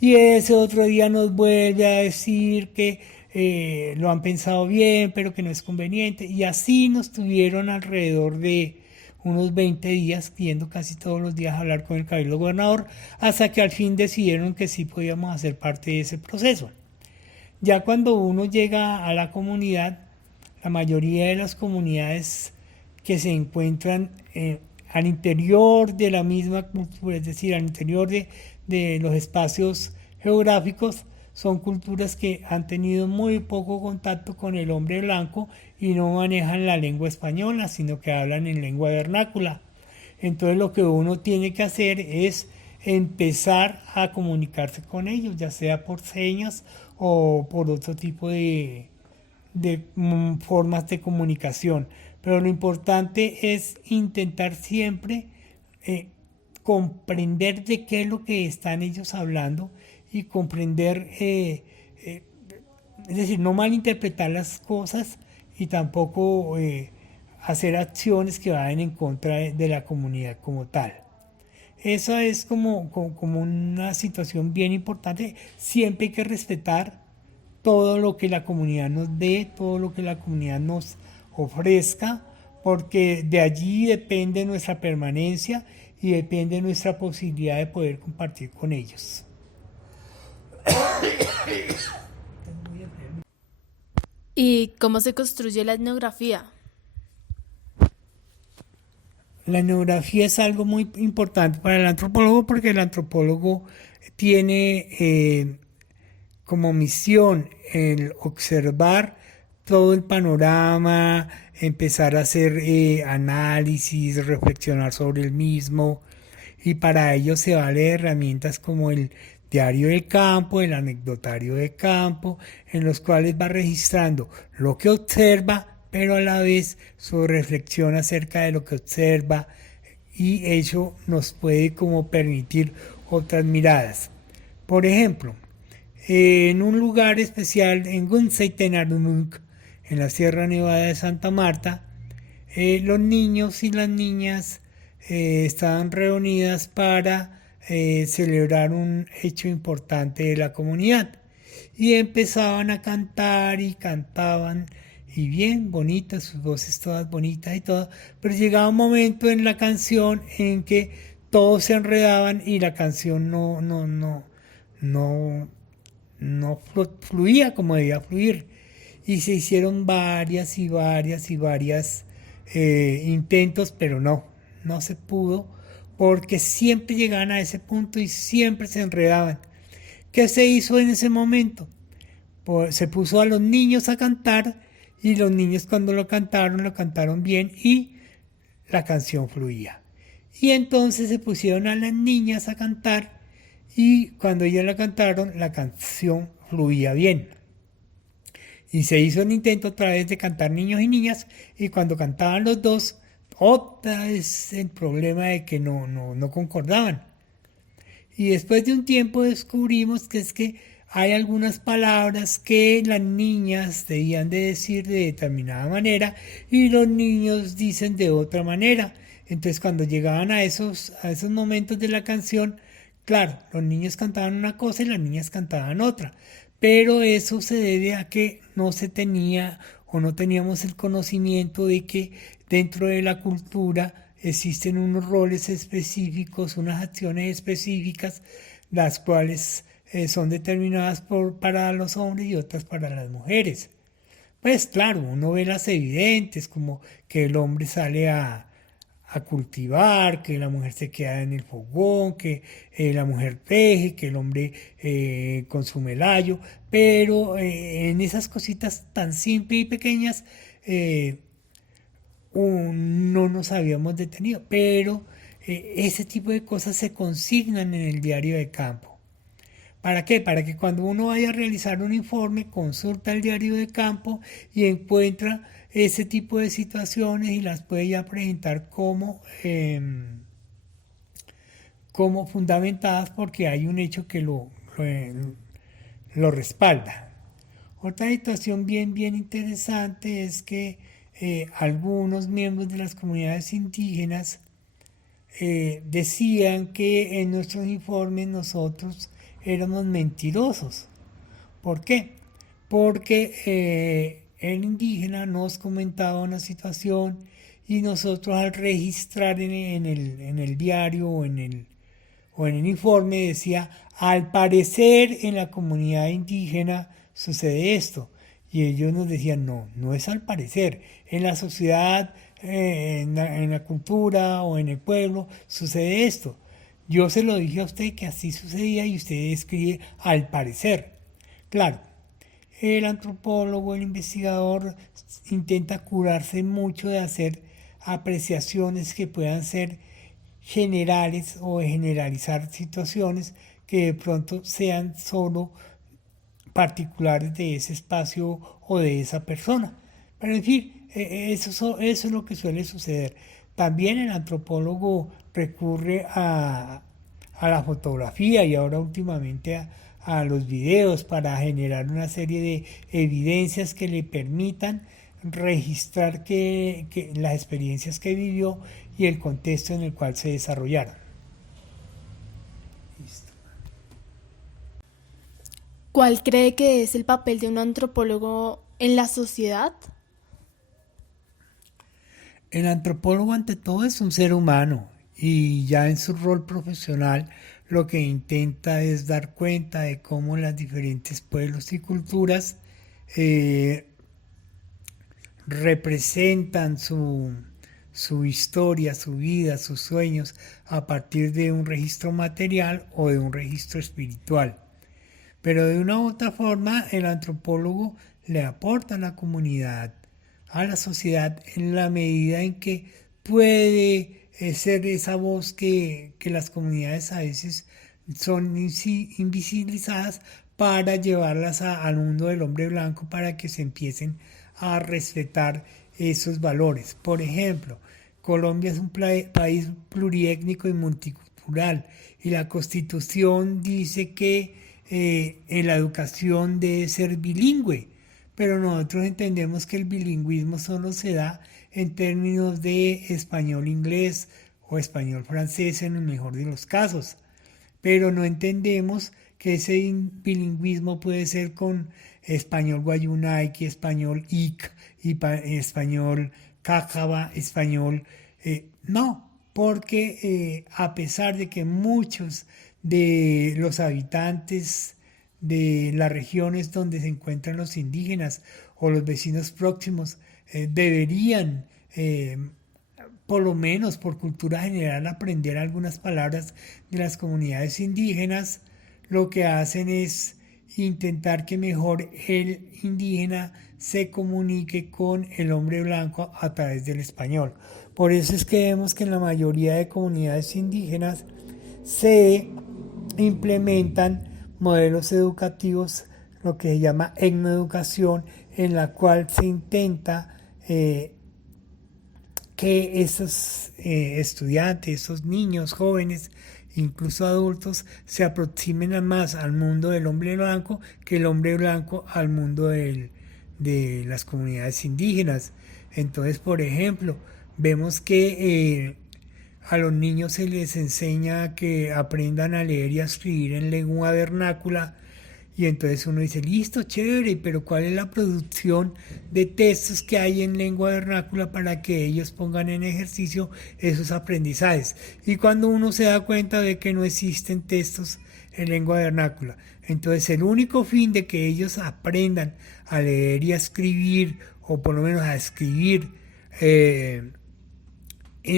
Y ese otro día nos vuelve a decir que lo han pensado bien, pero que no es conveniente. Y así nos tuvieron alrededor de unos 20 días, yendo casi todos los días a hablar con el cabildo gobernador, hasta que al fin decidieron que sí podíamos hacer parte de ese proceso. Ya cuando uno llega a la comunidad, la mayoría de las comunidades que se encuentran al interior de la misma cultura, es decir, al interior de los espacios geográficos, son culturas que han tenido muy poco contacto con el hombre blanco y no manejan la lengua española, sino que hablan en lengua vernácula. Entonces lo que uno tiene que hacer es empezar a comunicarse con ellos, ya sea por señas o por otro tipo de formas de comunicación. Pero lo importante es intentar siempre comprender de qué es lo que están ellos hablando y comprender, es decir, no malinterpretar las cosas y tampoco hacer acciones que vayan en contra de la comunidad como tal. Esa es como una situación bien importante. Siempre hay que respetar todo lo que la comunidad nos dé, todo lo que la comunidad nos ofrezca, porque de allí depende nuestra permanencia y depende nuestra posibilidad de poder compartir con ellos. ¿Y cómo se construye la etnografía? La etnografía es algo muy importante para el antropólogo porque el antropólogo tiene como misión el observar todo el panorama, empezar a hacer análisis, reflexionar sobre el mismo, y para ello se vale de herramientas como el diario del campo, el anecdotario de campo, en los cuales va registrando lo que observa, pero a la vez su reflexión acerca de lo que observa, y eso nos puede como permitir otras miradas. Por ejemplo, en un lugar especial en Gunzeitenarumunk, en la Sierra Nevada de Santa Marta, los niños y las niñas estaban reunidas para celebrar un hecho importante de la comunidad y empezaban a cantar y cantaban y bien bonitas, sus voces todas bonitas y todo, pero llegaba un momento en la canción en que todos se enredaban y la canción no fluía como debía fluir. Y se hicieron varias intentos, pero no se pudo, porque siempre llegaban a ese punto y siempre se enredaban. ¿Qué se hizo en ese momento? Pues se puso a los niños a cantar y los niños cuando lo cantaron bien y la canción fluía. Y entonces se pusieron a las niñas a cantar y cuando ellas la cantaron, la canción fluía bien. Y se hizo un intento otra vez de cantar niños y niñas y cuando cantaban los dos, otra vez el problema de que no concordaban. Y después de un tiempo descubrimos que es que hay algunas palabras que las niñas debían de decir de determinada manera y los niños dicen de otra manera. Entonces cuando llegaban a esos momentos de la canción, claro, los niños cantaban una cosa y las niñas cantaban otra. Pero eso se debe a que no se tenía o no teníamos el conocimiento de que dentro de la cultura existen unos roles específicos, unas acciones específicas, las cuales son determinadas para los hombres y otras para las mujeres. Pues claro, uno ve las evidentes, como que el hombre sale a cultivar, que la mujer se queda en el fogón, que la mujer teje, que el hombre consume el ayo, pero en esas cositas tan simples y pequeñas no nos habíamos detenido, pero ese tipo de cosas se consignan en el diario de campo. ¿Para qué? Para que cuando uno vaya a realizar un informe, consulta el diario de campo y encuentra ese tipo de situaciones y las puede ya presentar como fundamentadas porque hay un hecho que lo respalda. Otra situación bien interesante es que algunos miembros de las comunidades indígenas decían que en nuestros informes nosotros éramos mentirosos. ¿Por qué? Porque el indígena nos comentaba una situación y nosotros al registrar en el diario o en el informe decía, al parecer en la comunidad indígena sucede esto. Y ellos nos decían, no es al parecer. En la sociedad, en la cultura o en el pueblo sucede esto. Yo se lo dije a usted que así sucedía y usted escribe al parecer. Claro, el antropólogo, el investigador intenta curarse mucho de hacer apreciaciones que puedan ser generales o de generalizar situaciones que de pronto sean solo particulares de ese espacio o de esa persona. Pero en fin, eso es lo que suele suceder. También el antropólogo recurre a la fotografía y ahora últimamente a los videos para generar una serie de evidencias que le permitan registrar que las experiencias que vivió y el contexto en el cual se desarrollaron. Listo. ¿Cuál cree que es el papel de un antropólogo en la sociedad? El antropólogo ante todo es un ser humano y ya en su rol profesional lo que intenta es dar cuenta de cómo los diferentes pueblos y culturas representan su historia, su vida, sus sueños a partir de un registro material o de un registro espiritual. Pero de una u otra forma el antropólogo le aporta a la comunidad, a la sociedad, en la medida en que puede ser esa voz que las comunidades a veces son invisibilizadas para llevarlas al mundo del hombre blanco para que se empiecen a respetar esos valores. Por ejemplo, Colombia es un país pluriétnico y rural. Y la Constitución dice que en la educación debe ser bilingüe, pero nosotros entendemos que el bilingüismo solo se da en términos de español-inglés o español-francés en el mejor de los casos, pero no entendemos que ese bilingüismo puede ser con español guayunaiqui, español ic, español cácaba, español... no, porque a pesar de que muchos de los habitantes de las regiones donde se encuentran los indígenas o los vecinos próximos deberían, por lo menos por cultura general, aprender algunas palabras de las comunidades indígenas, lo que hacen es intentar que mejor el indígena se comunique con el hombre blanco a través del español. Por eso es que vemos que en la mayoría de comunidades indígenas se implementan modelos educativos, lo que se llama etnoeducación, en la cual se intenta que esos estudiantes, esos niños, jóvenes, incluso adultos, se aproximen más al mundo del hombre blanco que el hombre blanco al mundo de las comunidades indígenas. Entonces, por ejemplo, vemos que a los niños se les enseña que aprendan a leer y a escribir en lengua vernácula, y entonces uno dice, listo, chévere, pero ¿cuál es la producción de textos que hay en lengua vernácula para que ellos pongan en ejercicio esos aprendizajes? Y cuando uno se da cuenta de que no existen textos en lengua vernácula, entonces el único fin de que ellos aprendan a leer y a escribir, o por lo menos a escribir en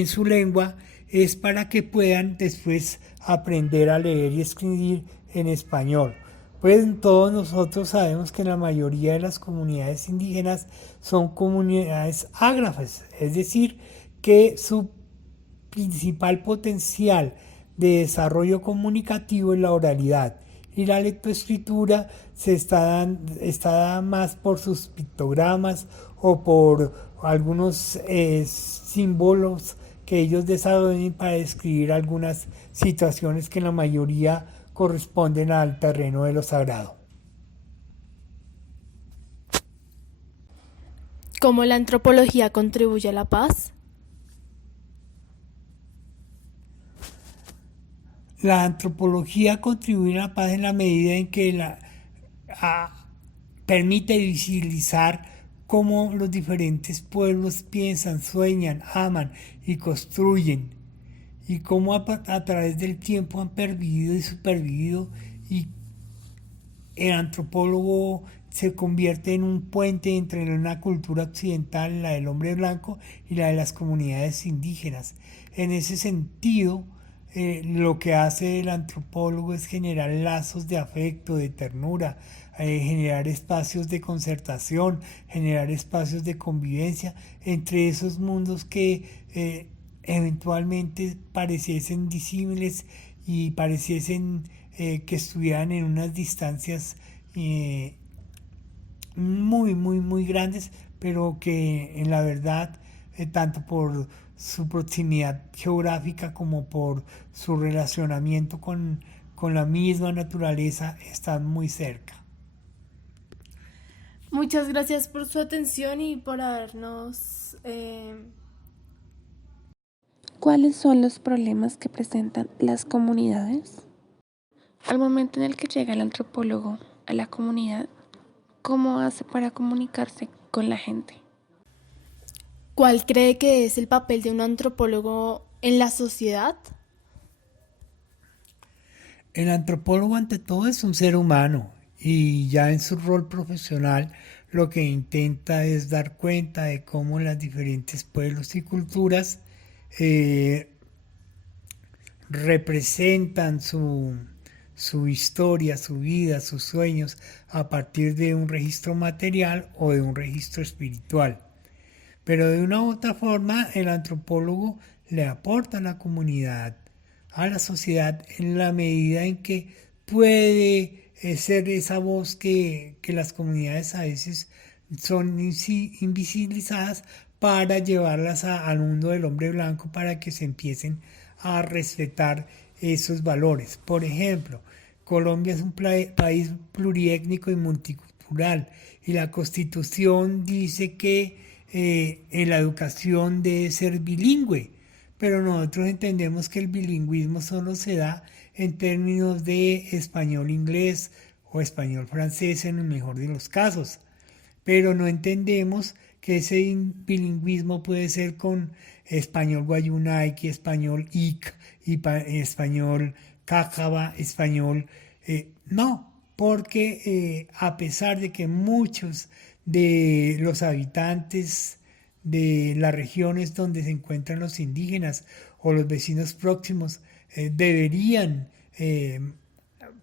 su lengua, es para que puedan después aprender a leer y escribir en español. Pues todos nosotros sabemos que la mayoría de las comunidades indígenas son comunidades ágrafas, es decir, que su principal potencial de desarrollo comunicativo es la oralidad, y la lectoescritura está dada más por sus pictogramas o por algunos símbolos que ellos desarrollen para describir algunas situaciones que en la mayoría corresponden al terreno de lo sagrado. ¿Cómo la antropología contribuye a la paz? La antropología contribuye a la paz en la medida en que permite visibilizar cómo los diferentes pueblos piensan, sueñan, aman y construyen, y cómo a través del tiempo han pervivido y supervivido, y el antropólogo se convierte en un puente entre una cultura occidental, la del hombre blanco, y la de las comunidades indígenas. En ese sentido, lo que hace el antropólogo es generar lazos de afecto, de ternura, generar espacios de concertación, generar espacios de convivencia entre esos mundos que eventualmente pareciesen disímiles y pareciesen que estuvieran en unas distancias muy grandes, pero que en la verdad, tanto por su proximidad geográfica como por su relacionamiento con la misma naturaleza, están muy cerca. Muchas gracias por su atención y por habernos... ¿Cuáles son los problemas que presentan las comunidades? Al momento en el que llega el antropólogo a la comunidad, ¿cómo hace para comunicarse con la gente? ¿Cuál cree que es el papel de un antropólogo en la sociedad? El antropólogo ante todo es un ser humano, y ya en su rol profesional lo que intenta es dar cuenta de cómo los diferentes pueblos y culturas representan su historia, su vida, sus sueños a partir de un registro material o de un registro espiritual. Pero de una u otra forma el antropólogo le aporta a la comunidad, a la sociedad, en la medida en que puede ser esa voz que las comunidades a veces son invisibilizadas, para llevarlas al mundo del hombre blanco, para que se empiecen a respetar esos valores. Por ejemplo, Colombia es un país pluriétnico y multicultural y la Constitución dice que en la educación debe ser bilingüe, pero nosotros entendemos que el bilingüismo solo se da en términos de español-inglés o español-francés en el mejor de los casos, pero no entendemos que ese bilingüismo puede ser con español guayunaiqui, español ic, español cácaba, español... no, porque a pesar de que muchos de los habitantes de las regiones donde se encuentran los indígenas o los vecinos próximos deberían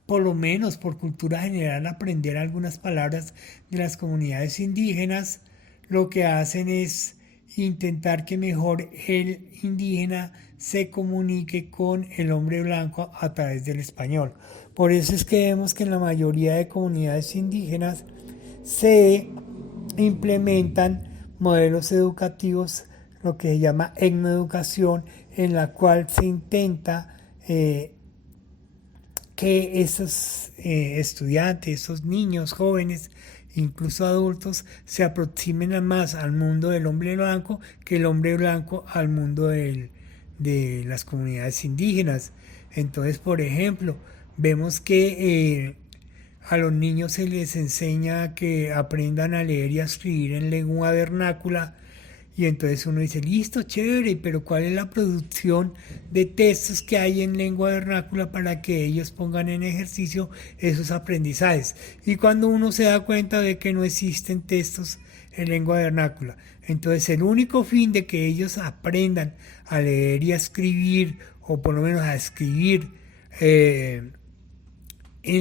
por lo menos por cultura general aprender algunas palabras de las comunidades indígenas, lo que hacen es intentar que mejor el indígena se comunique con el hombre blanco a través del español. Por eso es que vemos que en la mayoría de comunidades indígenas se implementan modelos educativos, lo que se llama etnoeducación, en la cual se intenta que esos estudiantes, esos niños, jóvenes, incluso adultos, se aproximen más al mundo del hombre blanco que el hombre blanco al mundo de las comunidades indígenas. Entonces, por ejemplo, vemos que a los niños se les enseña que aprendan a leer y a escribir en lengua vernácula. Y entonces uno dice, listo, chévere, pero ¿cuál es la producción de textos que hay en lengua vernácula para que ellos pongan en ejercicio esos aprendizajes? Y cuando uno se da cuenta de que no existen textos en lengua vernácula, entonces el único fin de que ellos aprendan a leer y a escribir, o por lo menos a escribir en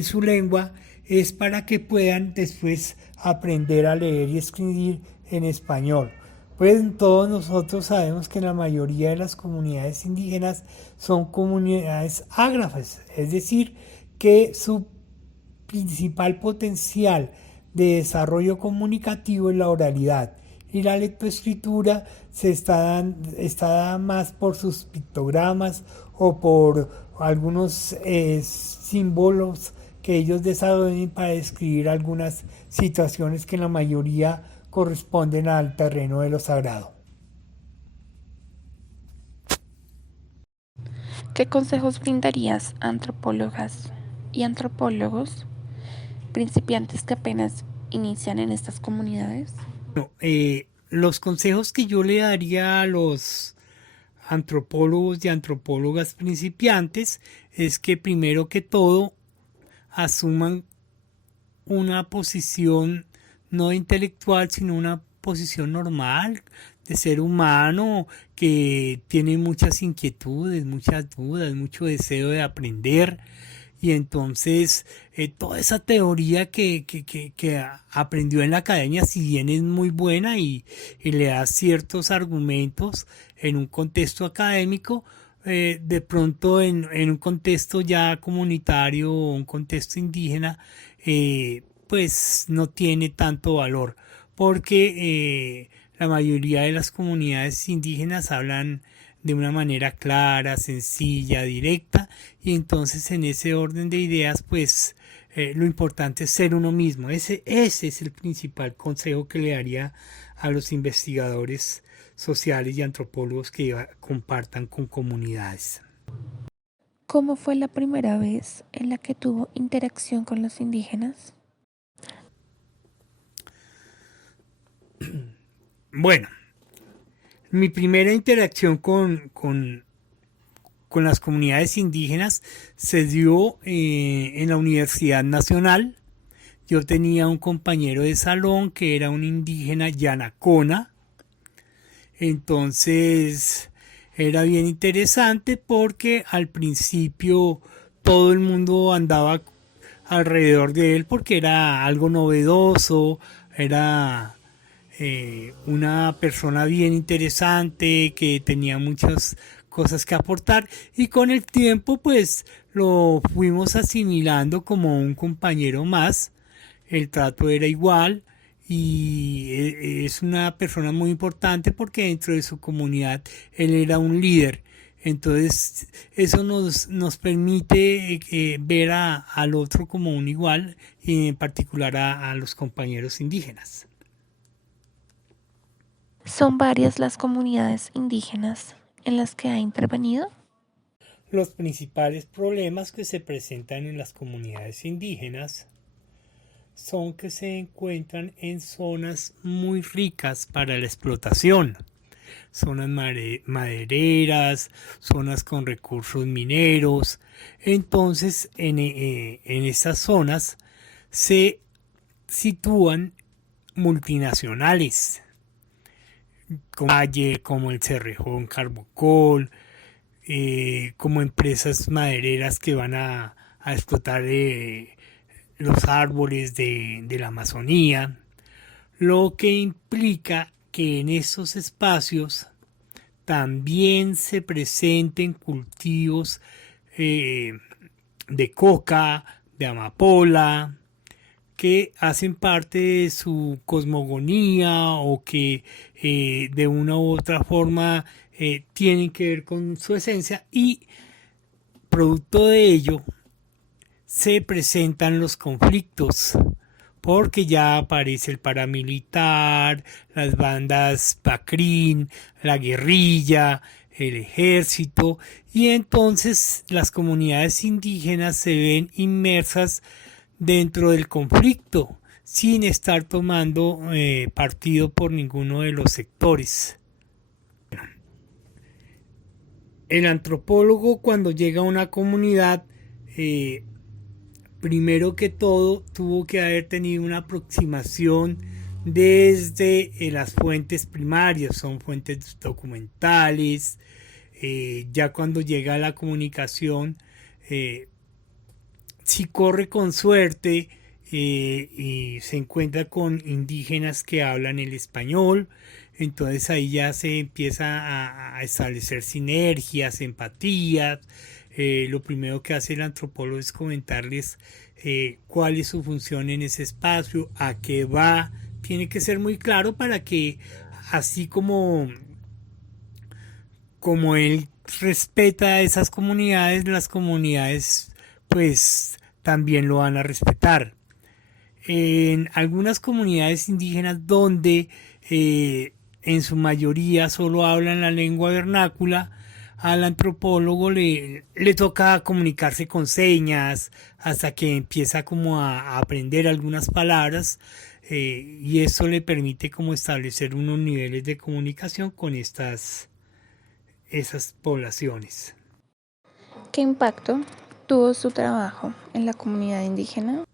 su lengua, es para que puedan después aprender a leer y escribir en español. Pues todos nosotros sabemos que la mayoría de las comunidades indígenas son comunidades ágrafas, es decir, que su principal potencial de desarrollo comunicativo es la oralidad y la lectoescritura está dada más por sus pictogramas o por algunos símbolos que ellos desarrollen para describir algunas situaciones que en la mayoría corresponden al terreno de lo sagrado. ¿Qué consejos brindarías a antropólogas y antropólogos principiantes que apenas inician en estas comunidades? Bueno, los consejos que yo le daría a los antropólogos y antropólogas principiantes es que primero que todo asuman una posición no intelectual, sino una posición normal de ser humano que tiene muchas inquietudes, muchas dudas, mucho deseo de aprender. Y entonces toda esa teoría que aprendió en la academia, si bien es muy buena y le da ciertos argumentos en un contexto académico, de pronto en un contexto ya comunitario o un contexto indígena, pues no tiene tanto valor, porque la mayoría de las comunidades indígenas hablan de una manera clara, sencilla, directa, y entonces en ese orden de ideas, pues lo importante es ser uno mismo. Ese es el principal consejo que le daría a los investigadores sociales y antropólogos que compartan con comunidades. ¿Cómo fue la primera vez en la que tuvo interacción con los indígenas? Bueno, mi primera interacción con las comunidades indígenas se dio en la Universidad Nacional. Yo tenía un compañero de salón que era un indígena yanacona. Entonces era bien interesante porque al principio todo el mundo andaba alrededor de él porque era algo novedoso, era una persona bien interesante que tenía muchas cosas que aportar, y con el tiempo pues lo fuimos asimilando como un compañero más. El trato era igual y es una persona muy importante porque dentro de su comunidad él era un líder. Entonces, eso nos permite ver al otro como un igual, y en particular a los compañeros indígenas. ¿Son varias las comunidades indígenas en las que ha intervenido? Los principales problemas que se presentan en las comunidades indígenas son que se encuentran en zonas muy ricas para la explotación, zonas madereras, zonas con recursos mineros. Entonces, en estas zonas se sitúan multinacionales, como Valle, como el Cerrejón Carbocol, como empresas madereras que van a explotar los árboles de la Amazonía, lo que implica que en estos espacios también se presenten cultivos de coca, de amapola, que hacen parte de su cosmogonía o que de una u otra forma tienen que ver con su esencia, y producto de ello se presentan los conflictos, porque ya aparece el paramilitar, las bandas Pacrín, la guerrilla, el ejército, y entonces las comunidades indígenas se ven inmersas dentro del conflicto sin estar tomando partido por ninguno de los sectores. El antropólogo, cuando llega a una comunidad, primero que todo tuvo que haber tenido una aproximación desde las fuentes primarias, son fuentes documentales. Ya cuando llega a la comunicación, si corre con suerte y se encuentra con indígenas que hablan el español, entonces ahí ya se empieza a establecer sinergias, empatías. Lo primero que hace el antropólogo es comentarles cuál es su función en ese espacio, a qué va. Tiene que ser muy claro para que, así como él respeta a esas comunidades, las comunidades pues también lo van a respetar. En algunas comunidades indígenas donde en su mayoría solo hablan la lengua vernácula, al antropólogo le toca comunicarse con señas hasta que empieza como a aprender algunas palabras, y eso le permite como establecer unos niveles de comunicación con esas poblaciones. ¿Qué impacto tuvo su trabajo en la comunidad indígena?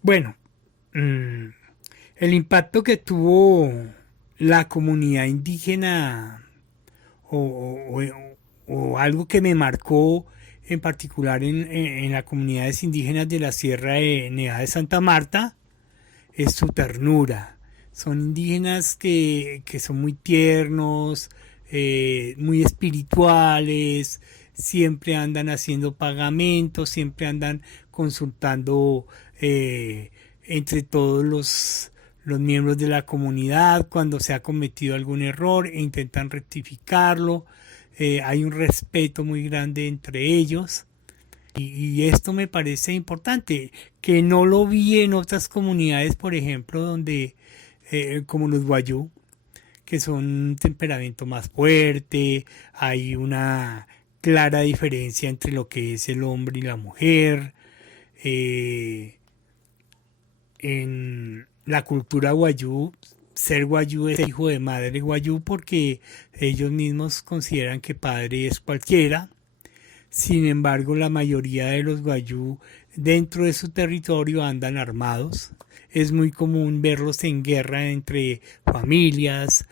Bueno, el impacto que tuvo la comunidad indígena, o algo que me marcó en particular en las comunidades indígenas de la Sierra de Nevada de Santa Marta, es su ternura. Son indígenas que son muy tiernos, muy espirituales, siempre andan haciendo pagamentos, siempre andan consultando entre todos los miembros de la comunidad cuando se ha cometido algún error e intentan rectificarlo. Hay un respeto muy grande entre ellos. Y esto me parece importante, que no lo vi en otras comunidades, por ejemplo, donde, como los Wayuu, que son un temperamento más fuerte, hay una clara diferencia entre lo que es el hombre y la mujer. En la cultura Wayuu, ser Wayuu es hijo de madre Wayuu porque ellos mismos consideran que padre es cualquiera. Sin embargo, la mayoría de los Wayuu dentro de su territorio andan armados. Es muy común verlos en guerra entre familias,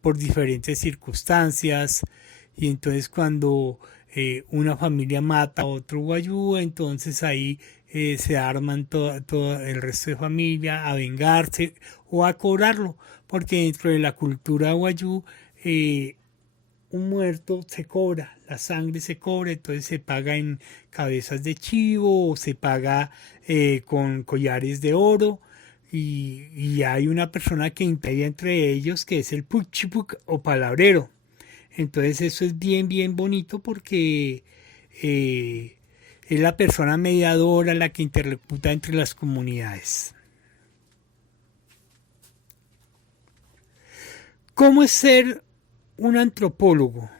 por diferentes circunstancias. Y entonces cuando una familia mata a otro Wayuu, entonces ahí se arman todo el resto de familia a vengarse o a cobrarlo. Porque dentro de la cultura Wayuu, un muerto se cobra, la sangre se cobra, entonces se paga en cabezas de chivo o se paga con collares de oro y hay una persona que intermedia entre ellos que es el puchipuk o palabrero. Entonces eso es bien, bien bonito porque es la persona mediadora, la que interlocuta entre las comunidades. ¿Cómo es ser un antropólogo?